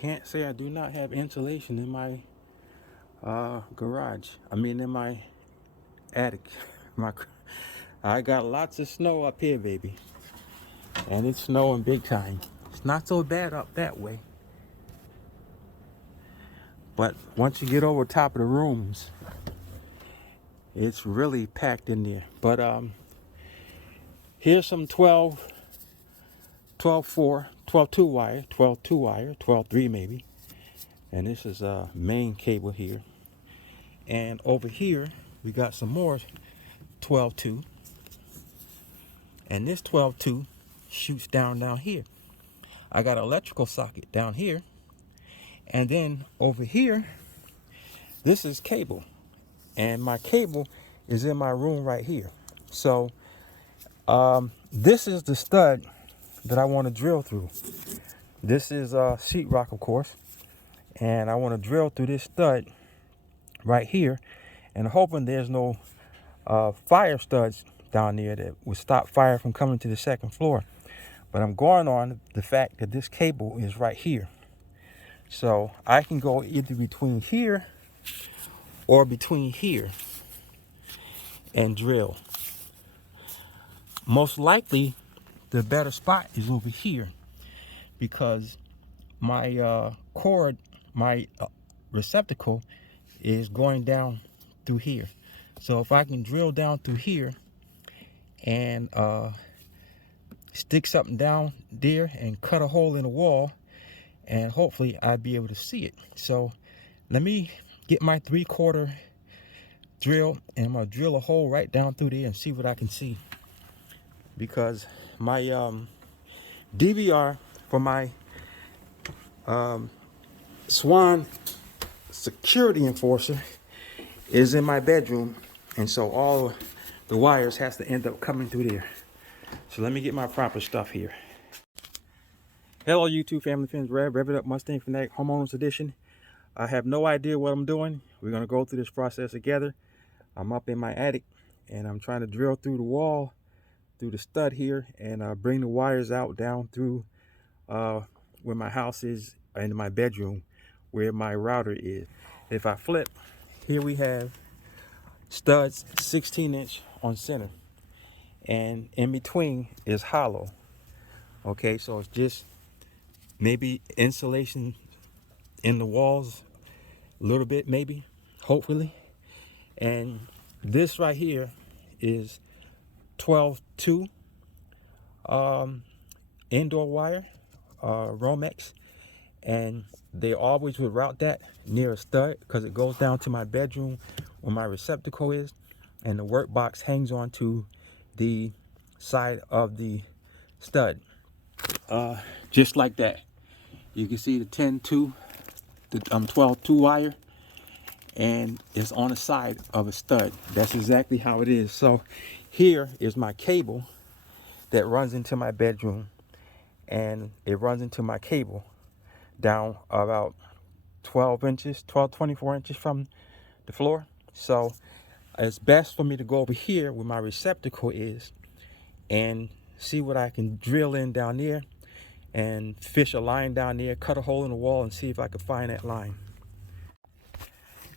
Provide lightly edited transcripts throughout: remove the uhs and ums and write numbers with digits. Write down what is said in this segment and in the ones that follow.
can't say I do not have insulation in my garage. I mean, in my attic. my I got lots of snow up here, baby, and it's snowing big time. It's not so bad up that way, but once you get over top of the rooms, it's really packed in there. But here's some 12 2 wire, 12 3 maybe. And this is a main cable here. And over here, we got some more 12 2. And this 12 2 shoots down here. I got an electrical socket down here. And then over here, this is cable. And my cable is in my room right here. So this is the stud that I want to drill through. This is sheetrock, of course. And I want to drill through this stud right here, and hoping there's no fire studs down there that would stop fire from coming to the second floor. But I'm going on the fact that this cable is right here. So I can go either between here or between here and drill. Most likely the better spot is over here, because my cord, my receptacle is going down through here. So if I can drill down through here and stick something down there and cut a hole in the wall, and hopefully I'd be able to see it. So let me get my 3/4 drill, and I'm gonna drill a hole right down through there and see what I can see, because my DVR for my Swan security enforcer is in my bedroom, and so all the wires has to end up coming through there. So let me get my proper stuff here. Hello YouTube family, friends, Rev It Up Mustang Fanatic Homeowners Edition. I have no idea what I'm doing. We're going to go through this process together. I'm up in my attic and I'm trying to drill through the wall, through the stud here, and bring the wires out down through where my house is, in my bedroom where my router is. If I flip, here we have studs 16-inch on center, and in between is hollow. Okay, so it's just maybe insulation in the walls a little bit, maybe, hopefully. And this right here is 12 2 indoor wire, Romex, and they always would route that near a stud because it goes down to my bedroom where my receptacle is, and the work box hangs on to the side of the stud, just like that. You can see the 10 2, the 12 2 wire, and it's on the side of a stud. That's exactly how it is. So here is my cable that runs into my bedroom, and it runs into my cable down about 24 inches from the floor. So it's best for me to go over here where my receptacle is and see what I can drill in down there and fish a line down there, cut a hole in the wall, and see if I can find that line.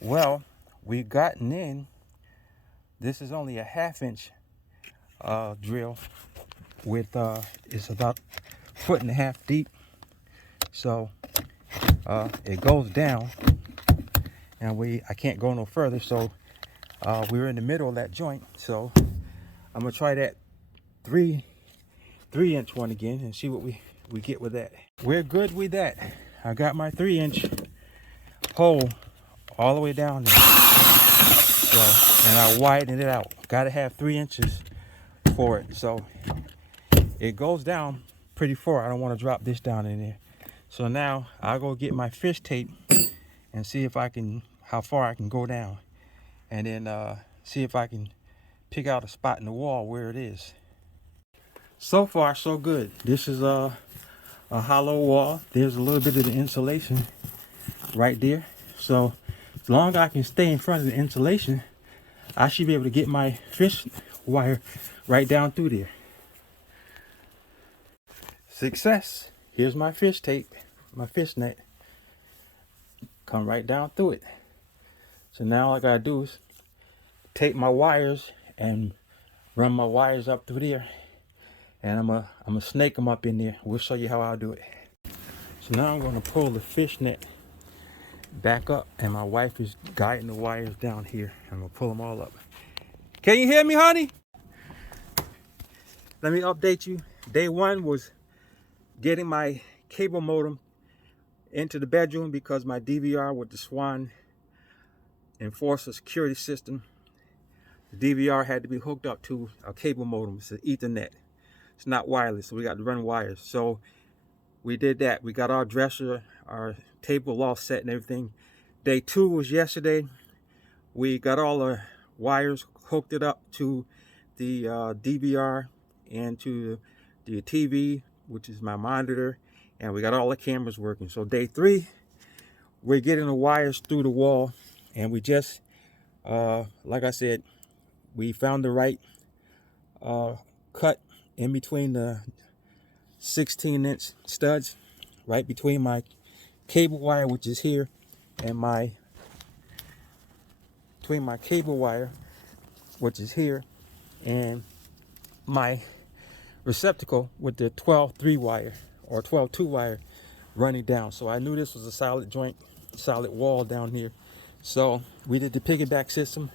Well, we've gotten in. This is only a 1/2 inch drill with it's about 1.5 feet deep. So it goes down, and I can't go no further. So we're in the middle of that joint. So I'm gonna try that 3-inch one again and see what we get with that. We're good with that. I got my 3-inch hole all the way down there. So, and I widened it out. Gotta have 3 inches for it. So it goes down pretty far. I don't want to drop this down in there. So now I'll go get my fish tape and see if how far I can go down, and then see if I can pick out a spot in the wall where it is. So far so good. This is a hollow wall. There's a little bit of the insulation right there. So as long as I can stay in front of the insulation, I should be able to get my fish wire right down through there. Success. Here's my fish tape, my fish net. come right down through it. So now all I gotta do is take my wires and run my wires up through there, and I'm gonna snake them up in there. We'll show you how I'll do it. So now I'm gonna pull the fishnet back up, and my wife is guiding the wires down here. I'm gonna pull them all up. Can you hear me, honey? Let me update you. Day one was getting my cable modem into the bedroom because my DVR with the Swan enforcer security system, the DVR had to be hooked up to a cable modem. It's an Ethernet. It's not wireless, so we got to run wires. So we did that. We got our dresser, our table all set and everything. Day two was yesterday. We got all the wires, hooked it up to the DVR and to the TV, which is my monitor, and we got all the cameras working. So day three, we're getting the wires through the wall, and we just, like I said, we found the right cut in between the 16-inch studs, right between my cable wire, which is here, and between my cable wire, which is here, and my receptacle with the 12-3 wire or 12-2 wire running down. So I knew this was a solid joint, solid wall down here. So we did the piggyback system.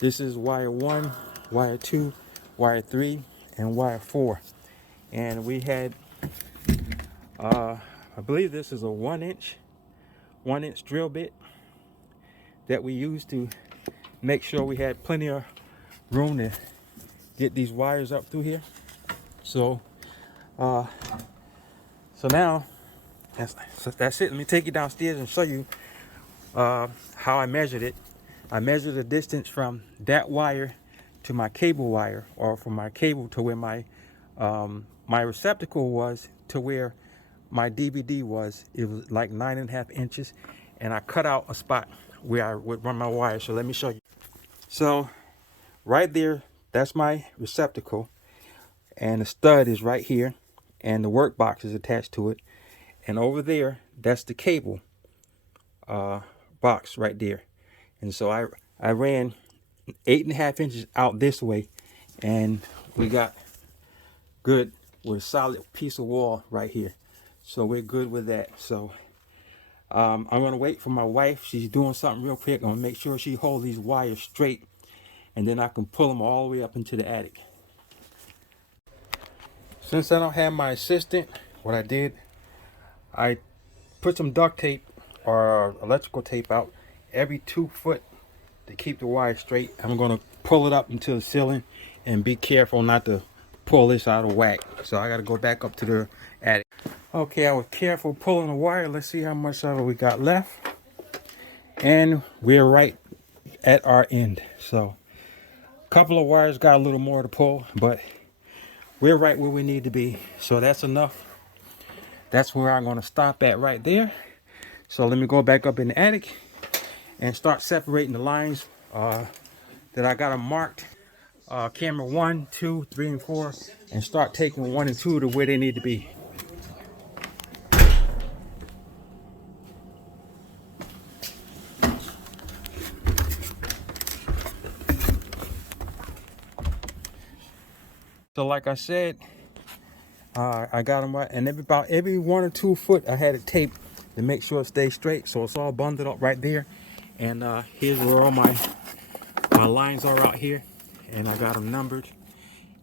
This is wire 1, wire 2, wire 3, and wire 4. And we had, I believe this is a 1-inch drill bit that we used to make sure we had plenty of room to get these wires up through here. So now that's it. Let me take you downstairs and show you how I measured it. I measured the distance from that wire to my cable wire, or from my cable to where my my receptacle was to where my DVD was. It was like 9.5 inches, and I cut out a spot where I would run my wire. So let me show you. So right there, that's my receptacle, and the stud is right here, and the work box is attached to it. And over there, that's the cable box right there. And so I ran 8.5 inches out this way, and we got good with a solid piece of wall right here. So we're good with that. So I'm gonna wait for my wife. She's doing something real quick. I'm gonna make sure she holds these wires straight, and then I can pull them all the way up into the attic. Since I don't have my assistant, what I did, I put some duct tape or electrical tape out every 2 foot to keep the wire straight. I'm gonna pull it up into the ceiling and be careful not to pull this out of whack. So I gotta go back up to the attic. Okay, I was careful pulling the wire. Let's see how much of it we got left. And we're right at our end. So a couple of wires got a little more to pull, but we're right where we need to be. So that's enough. That's where I'm gonna stop at right there. So let me go back up in the attic and start separating the lines that I got them marked. Camera 1, 2, 3, and 4, and start taking 1 and 2 to where they need to be. So like I said, I got them right, and about every 1 or 2 foot I had it taped to make sure it stays straight. So it's all bundled up right there. And here's where all my lines are out here, and I got them numbered.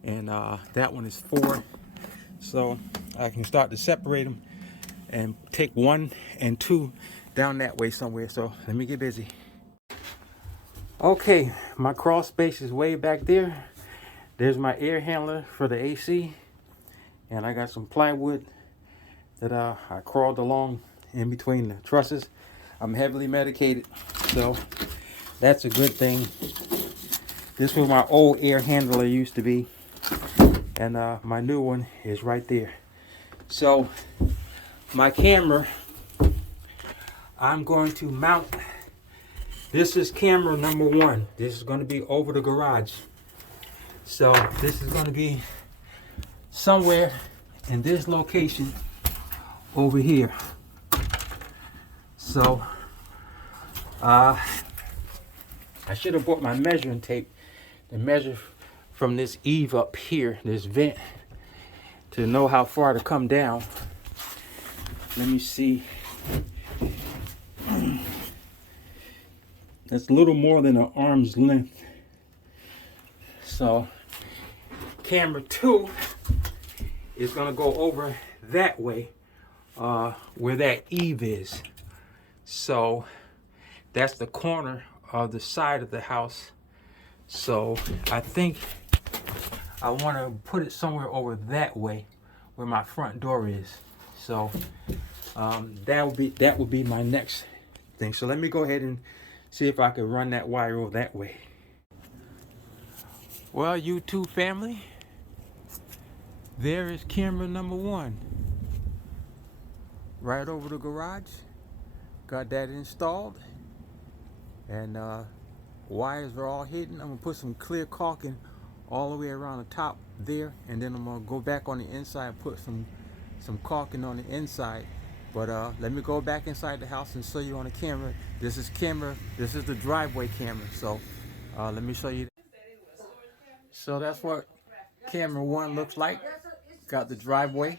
And that one is 4. So I can start to separate them and take 1 and 2 down that way somewhere. So let me get busy. Okay, my crawl space is way back there. There's my air handler for the AC, and I got some plywood that I crawled along in between the trusses. I'm heavily medicated, so that's a good thing. This was my old air handler used to be, and my new one is right there. So my camera, I'm going to mount. This is camera number 1. This is going to be over the garage. So this is going to be somewhere in this location over here. So I should have brought my measuring tape to measure from this eave up here, this vent, to know how far to come down. Let me see. It's a little more than an arm's length. So camera 2 is gonna go over that way, where that eave is. So that's the corner of the side of the house. So I think I want to put it somewhere over that way where my front door is. So that would be my next thing. So let me go ahead and see if I can run that wire over that way. Well, YouTube family, there is camera number 1 right over the garage. Got that installed, and wires are all hidden. I'm gonna put some clear caulking all the way around the top there, and then I'm gonna go back on the inside and put some caulking on the inside. But let me go back inside the house and show you on the camera. This is the driveway camera. So let me show you. So that's what camera 1 looks like. Got the driveway.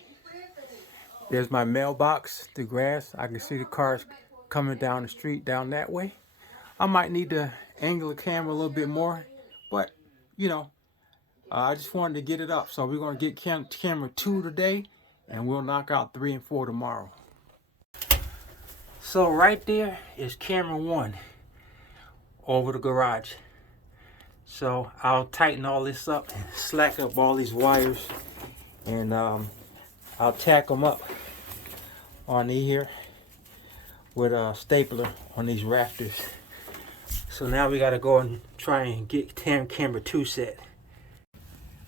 There's my mailbox, the grass. I can see the cars coming down the street down that way. I might need to angle the camera a little bit more, but you know, I just wanted to get it up. So we're gonna get camera 2 today, and we'll knock out 3 and 4 tomorrow. So right there is camera 1 over the garage. So I'll tighten all this up and slack up all these wires, and I'll tack them up on here with a stapler on these rafters. So now we gotta go and try and get camera 2 set.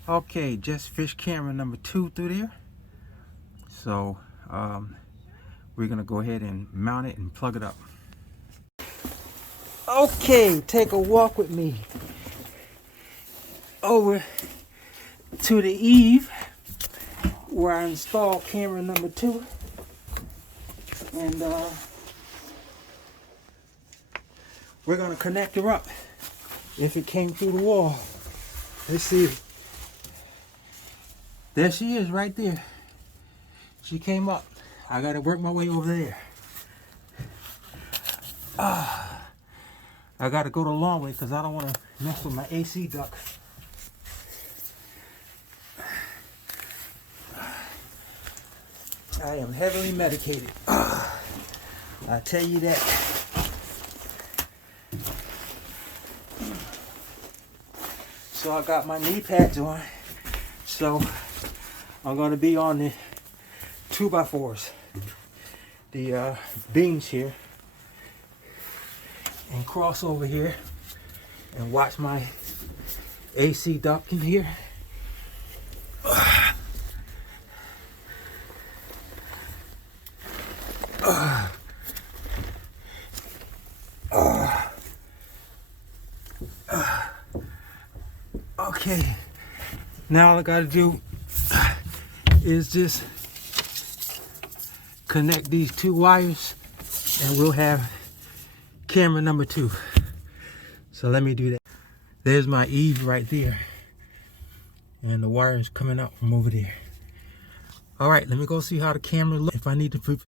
Okay, just fished camera number 2 through there. So we're gonna go ahead and mount it and plug it up. Okay, take a walk with me over to the eave where I installed camera number 2, and we're gonna connect her up if it came through the wall. Let's see. There she is right there. She came up. I gotta work my way over there. I gotta go the long way because I don't want to mess with my AC duct. I am heavily medicated. I tell you that. So I got my knee pads on. So I'm going to be on the 2x4s, the beams here, and cross over here and watch my AC duct in here. Okay, now all I gotta do is just connect these 2 wires and we'll have camera number 2. So let me do that. There's my eave right there, and the wire is coming out from over there. All right, let me go see how the camera looks. If I need to